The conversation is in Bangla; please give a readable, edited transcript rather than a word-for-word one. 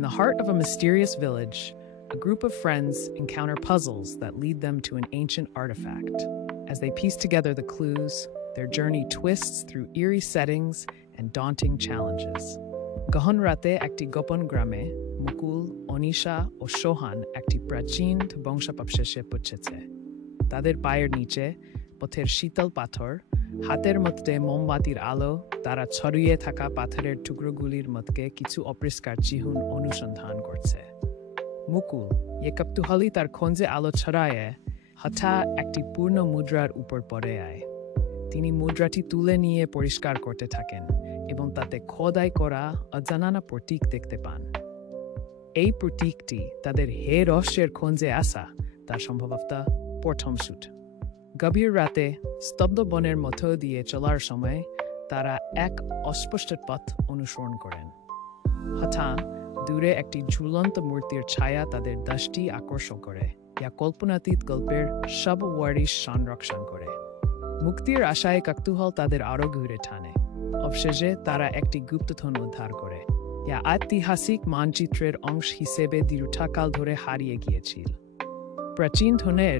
In the heart of a mysterious village, a group of friends encounter puzzles that lead them to an ancient artifact. As they piece together the clues, their journey twists through eerie settings and daunting challenges. Gahonrate একটি গোপন গ্রামে মুকুল, অনিশা ও সোহান একটি প্রাচীন বংশাবশেষে পৌঁছেছে। তাদের পায়ের নিচে পথের শীতল পাথর, হাতের মধ্যে মোমবাতির আলো, তারা ছড়িয়ে থাকা পাথরের টুকরোগুলির মধ্যে কিছু অপরিষ্কার চিহ্ন অনুসন্ধান করছে। মুকুল কৌতূহলী তার খোঁজে আলো ছড়ায় হঠাৎ একটি পূর্ণ মুদ্রার উপর পড়ে যায়। তিনি মুদ্রাটি তুলে নিয়ে পরিষ্কার করতে থাকেন এবং তাতে খোদাই করা অজানা প্রতীক দেখতে পান। এই প্রতীকটি তাদের হে রহস্যের খোঁজে আসা তার সম্ভবত প্রথম শুট। গভীর রাতে স্তব্ধ বনের মধ্য দিয়ে চলার সময় তারা এক অস্পষ্ট পথ অনুসরণ করেন। হঠাৎ দূরে একটি ঝুলন্ত মূর্তির ছায়া তাদের দৃষ্টি আকর্ষণ করে, যা কল্পনাতীত গল্পের সব ওয়ারিশ সংরক্ষণ করে। মুক্তির আশায় কৌতূহল তাদের আরও ঘুরে টানে। অবশেষে তারা একটি গুপ্তধন উদ্ধার করে, যা ঐতিহাসিক মানচিত্রের অংশ হিসেবে দীর্ঘকাল ধরে হারিয়ে গিয়েছিল। প্রাচীন ধনের